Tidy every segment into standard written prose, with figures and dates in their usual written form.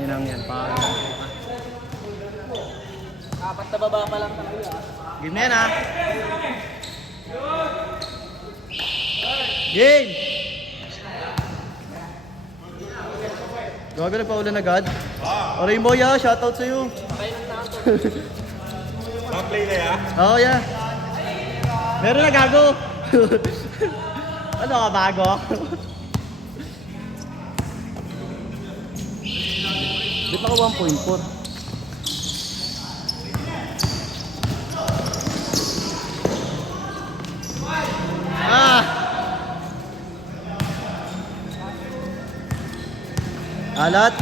Inang yan, pa. Apat na baba pa lang tayo Game na yan ha. Game! Gago nagpaulan agad. O Rainbow ya, shoutout sa'yo. Kayo ng tato. Play na ya? Oo, yeah. Meron na gago. Ano ka, bago? Ba't naka 1.4? Ah! Alat.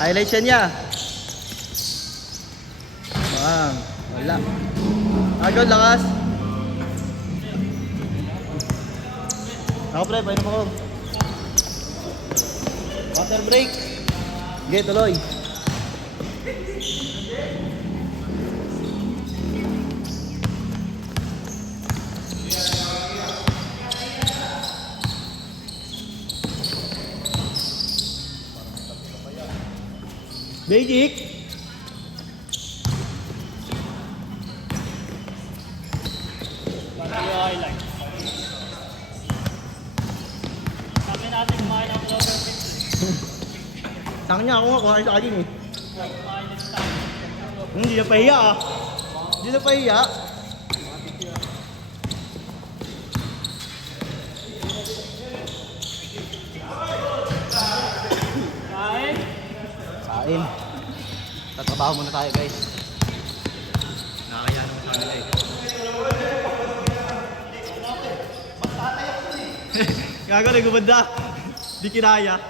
Highlight siya niya. Bang. Wala. Agad, lakas. Ako pre, painom ako. Water break. Okay, tuloy. Basic. Highlight. Kami natin kumain ng clover pix. Tanga niya ako nga kung ano sa akin eh. Hindi na pahiya ah. Hindi na pahiya. Kain. Kain. Tatrabaho muna tayo guys. Nakakaya naman sa kanila eh. Gago, nagubanda. Di kinaya. Gago.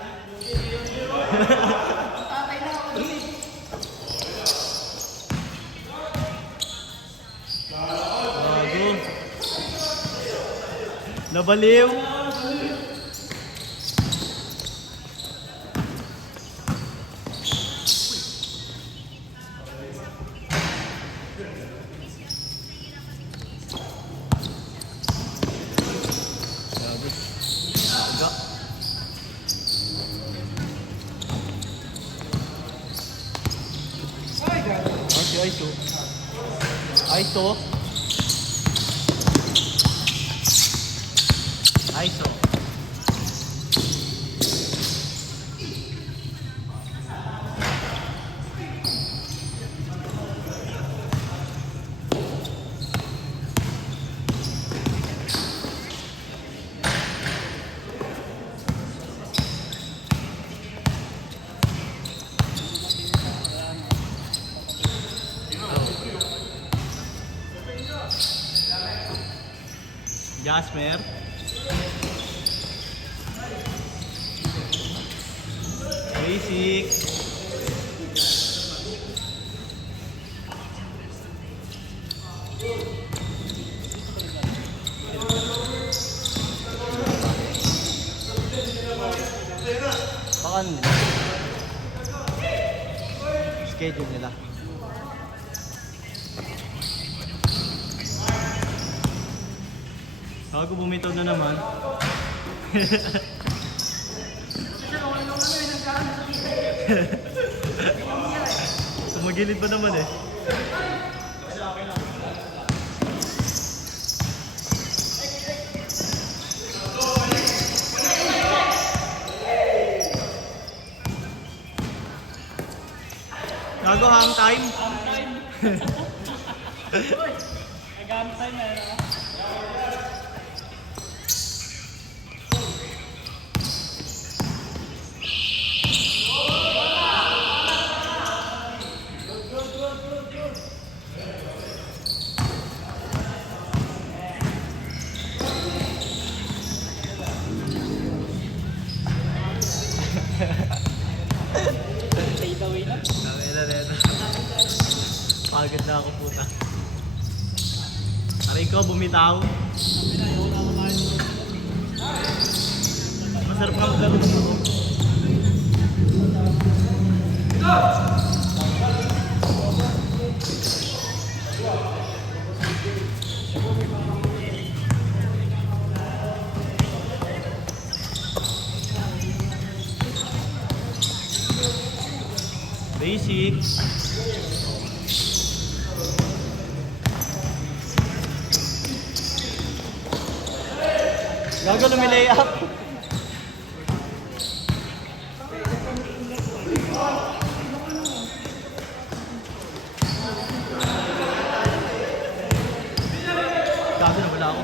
Nabaliw. Aiso. Aiso. Aiso. Jasmer. Basic. Pakan nila. Schedule nila. Ako bumitaw na naman. Tumagilid pa naman eh. Gago hang time. Hang time. Uy, nagamit time na yun. Take away na. Pagod na ako puta. Aray ko, bumitaw. Masarap ka maglaro ng ako. Basic. Gago lumilay up. Gago na wala ako.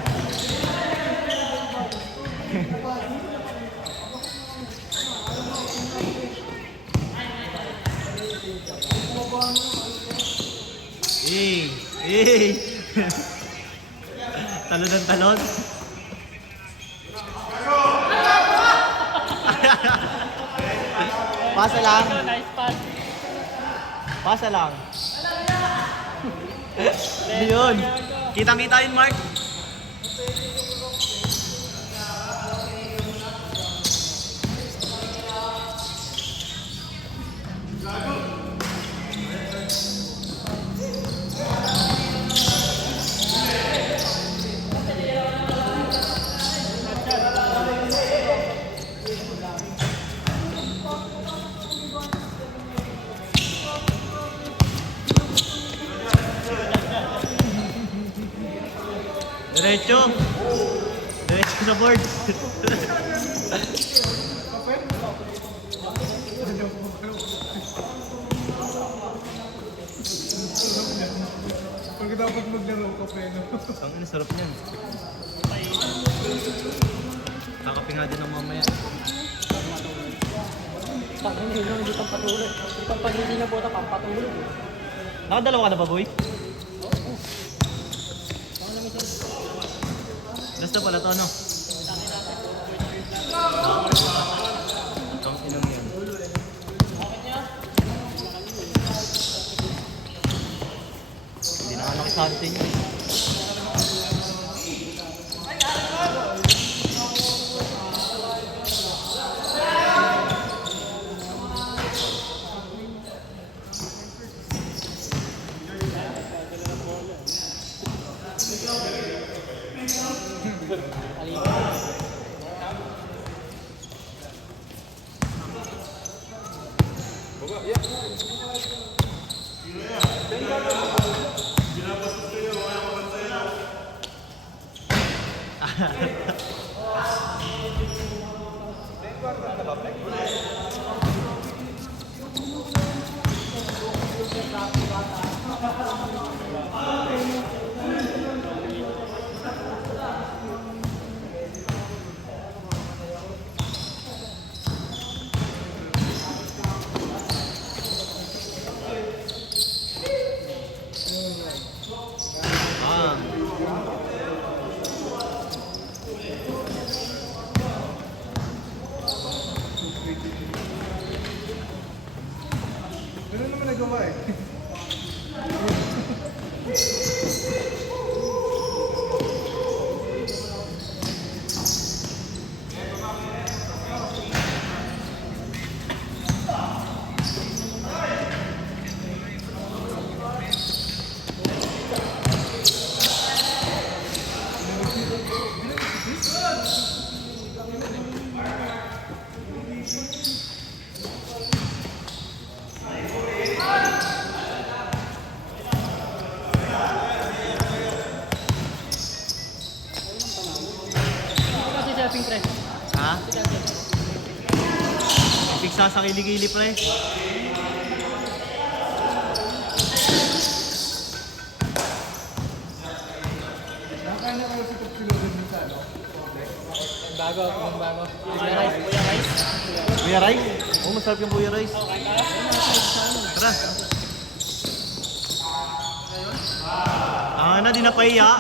Eh. Talon ng talon. Pasa lang. Nice pass. Pasa lang. Ano yun? Kitang-kita yun, Mark. Diretso. Diretso sa board. Pag dapat maglaro ka pa no? Ang ina, sarap niyan. Kakapin nga din ng mamaya. Pag hindi pang patuloy. Pag hindi na bota pang patuloy. Nakadalawa ka na ba, boy? Last na pala to, ano? Ang inang yan. Hindi na nakasante niyo. Ganun naman nagawa eh. Kasi shopping pre. Ha? Piksa sa kiligili, pre. Nakakain ako si Coach Logan dun sa ano? Bago ako ng bago. Kuya Rice. Kuya Rice. Kuya Rice? Oo, masarap yung Kuya Rice. Tara. Na, di na pahiya.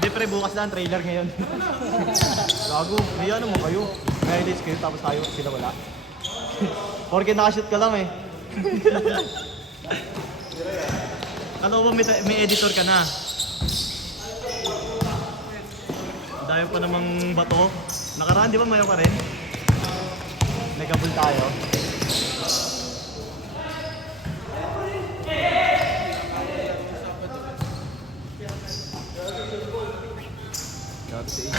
Hindi, pre, bukas na ang trailer ngayon. Gago, may ano mo kayo. May highlights kayo, tapos tayo, sila wala. Porque nakashoot ka lang eh. Ano ba, may editor ka na? Dahil pa namang bato. Nakaraan, di ba mayo pa rin? Nagkabul tayo. Grabe si Ian.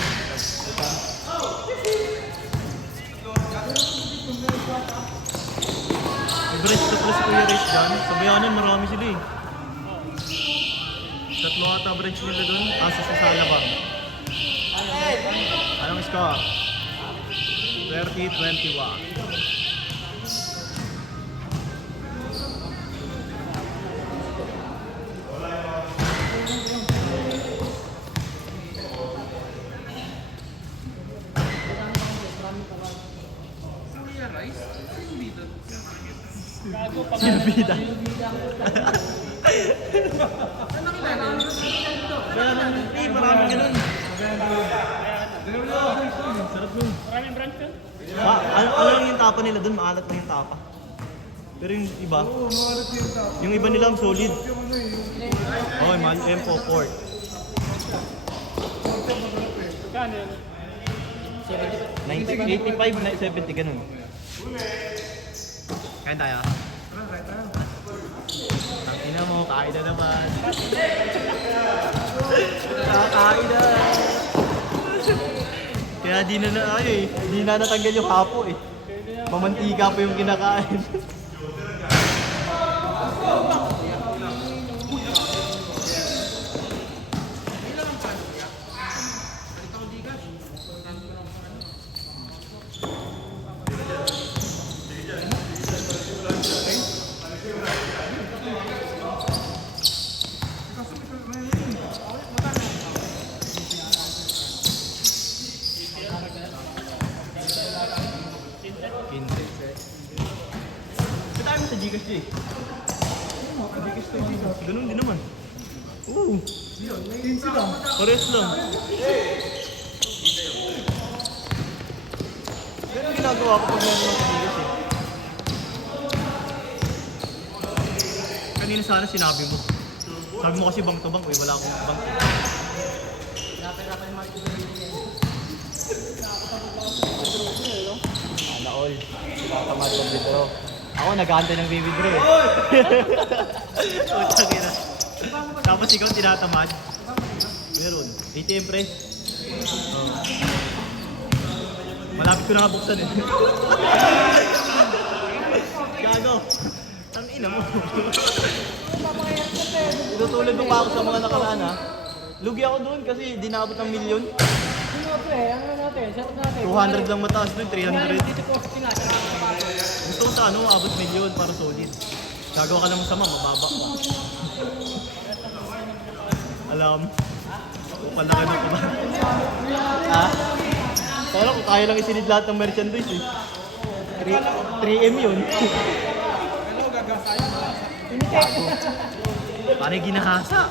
Nag-branch na pala si Kuya Rich dyan. Sa Bayanan, marami sila eh. Tatlo ata branch nila dun. Asa sa Salabang. Anong score? 30-21. Gago pa Silvida. Bayanan, eh, marami ganun. Sarap nun. Maraming branch yun. Ano lang yung tapa nila dun? Maalat lang yung tapa. Pero yung iba, yung iba nila solid. Okay, man, M4 port. Kano yun? 85, 70, ganun. Kain tayo. Ang ina mo, kain na naman. Kakain na. Kaya di na di na natanggal yung hapo eh. Mamantika pa yung kinakain. Ba't tayo mo sa Gcash, Jay? Gcash to Gcash. Ganun din naman. Oo. 15 lang. Pares lang. Ganun ginagawa ko pag meron ako sa Gcash eh. Kanina sana sinabi mo. Sabi mo kasi bank to bank eh. Wala akong bank eh. Sana all. Tinatamad kong withdraw. Ako nag-aantay ng withdraw eh. Utang ina. Tapos ikaw tinatamad. Meron. ATM pre. Oh. Malapit ko na nga buksan eh. Gago. Ang ina mo. Tutulad mo pa ako sa mga nakaraan ha. Lugi ako doon kasi di naabot ng milyon. Sino pre? Ano natin? Sarap natin. 200 lang mataas doon, 300. Dito po sa Pinas. Gusto ko sa ano, abot milyon para solid. Gagawa ka ng sama, mababa ka. Alam. Upal na kayo ba? Ha? Pero kung kaya lang isinid lahat ng merchandise eh. 3M yun. Gago. Parang ginahasa.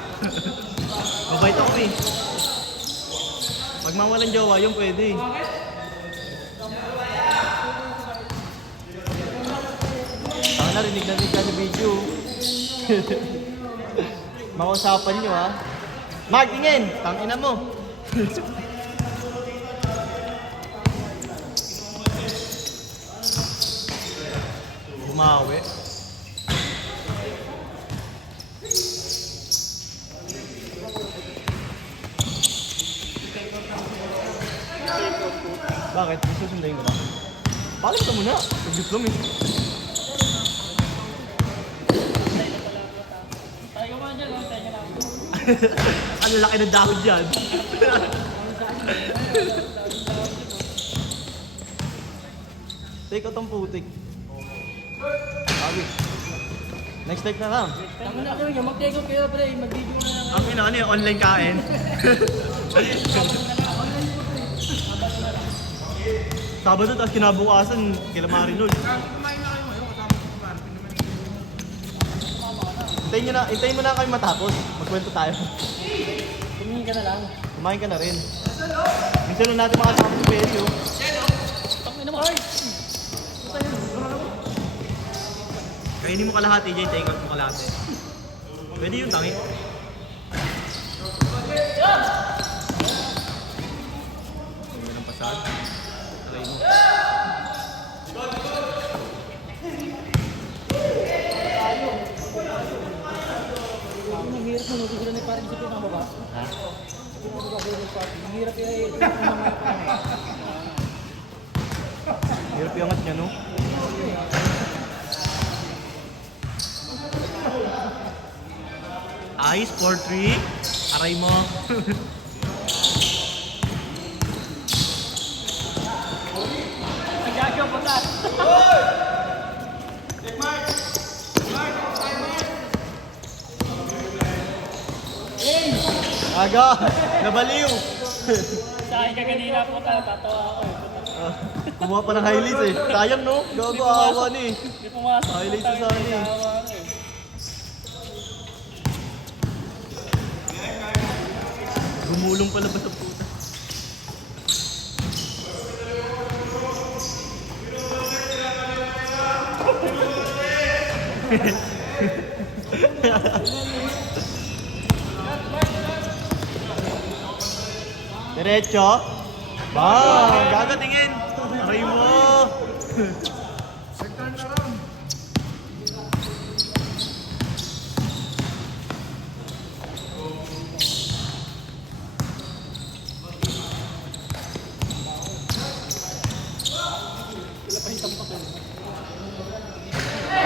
Mabait ako eh. Pag mawalan jowa yun, pwede. Saka narinig na rin ka sa video. Makausapan nyo ha. Mag, tingin! Tangina mo. Bumawi. Bakit? Susundayin ko ba? Balik ka muna. Pag-diplom eh. Tayo ka dyan, tayo ka lang. Ang laki ng dahon dyan. Take out ang putik. Sabi. Next take na lang. Tama na kayo, mag-take out kayo pre, mag-video na lang. Ang ina, ano yung online kain? Sabado tapos kinabukasan, kila Marinol. Hintayin mo na kami matapos. Magkwento tayo. Tumingin ka na lang. Kumain ka na rin. Minsan lang natin makasama si Pelio. Tangin naman. Ay! Kainin mo kalahati dyan, take out mo kalahati. Pwede yun, tangi. Tingnan ang pasad. Try mo. Ang hirap mo, hindi sila na parang sa pinababa. Ha? Ang hirap yung Hirap yung angat niya, no? Ice 4-3. Aray mo. Gago, patas. Aga! Nabaliw! Sa akin ka kanina po tatawa ako eh. Kumuha pa ng highlights eh. Sayang no? Gago, awa na eh. Hindi pumasok. Highlights sa akin eh. Tawa ako eh. Gumulong pala ba sa puta? Diretso. Bang! Gagatingin! Aray mo! Second na lang.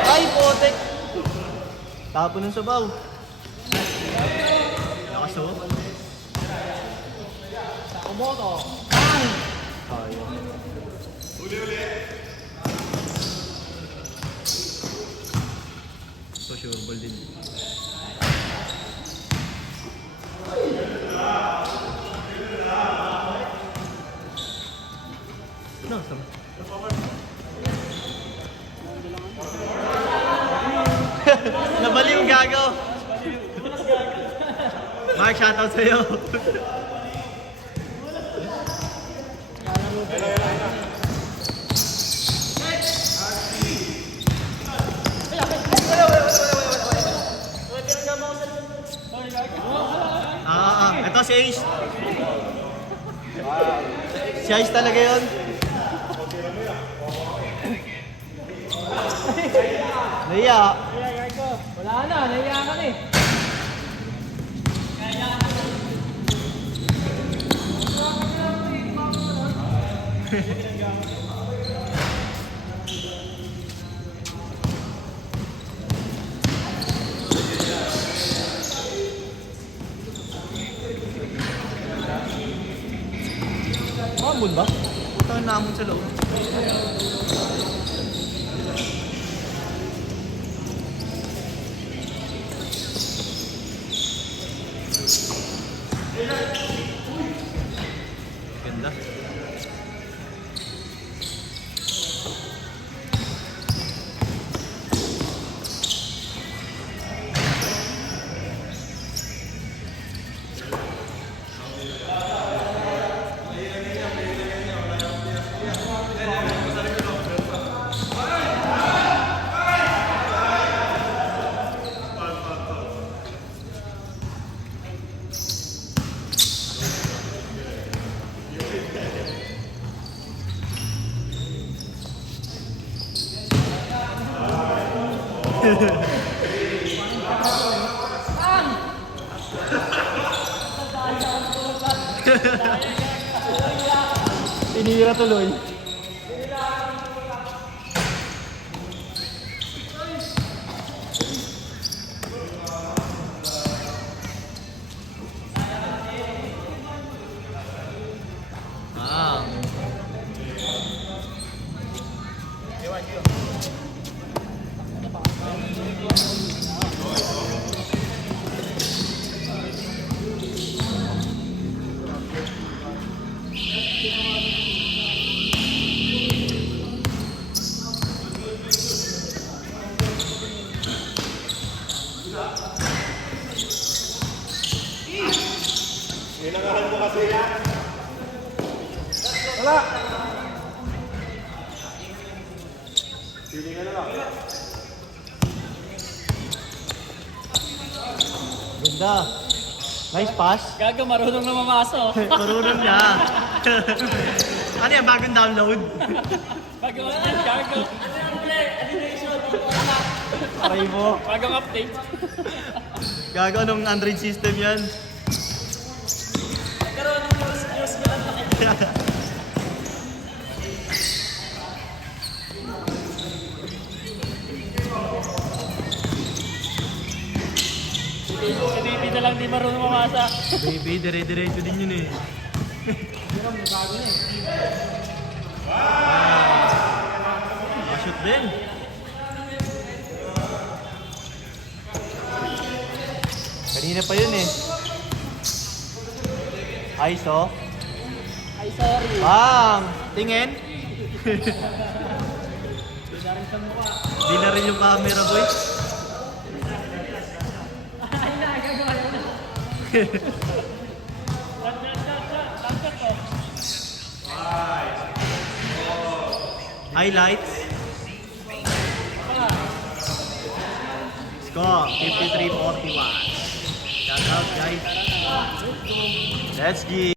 Ay, potek! Tapo ng sabaw. Lakas oh. Kumoto. Ayaw. So sure ball din. No, sama. Nabaliw gago. Mark, shoutout sa'yo. Ito si Ace. Si Ace talaga yun. Naiya. Wala na, naiya ka na eh. Mamon ba? Putang namon sa loob. Ganda. Tinira tuloy. Ah. Nilangaran mo kasi yan. Wala! Pilingan na lang. Ganda. Nice pass. Gago, marunong na mamasok. Marunong niya. Ano yan, bagong download? Bagong update, gago. Aray mo. Bagong update. Gago, anong Android system yan? Si Tito lang di marunong mamasa. Baby, dire-diretso din yun eh. Shoot din. Kanina pa yun eh. Ayos oh. Ay, sorry. Bang! Tingin. Wala rin sa mukha. Di na rin yung camera boy. Ay, nagagawa na. Langkat ko. Highlights. Score 53-41. Shout out guys. Let's go.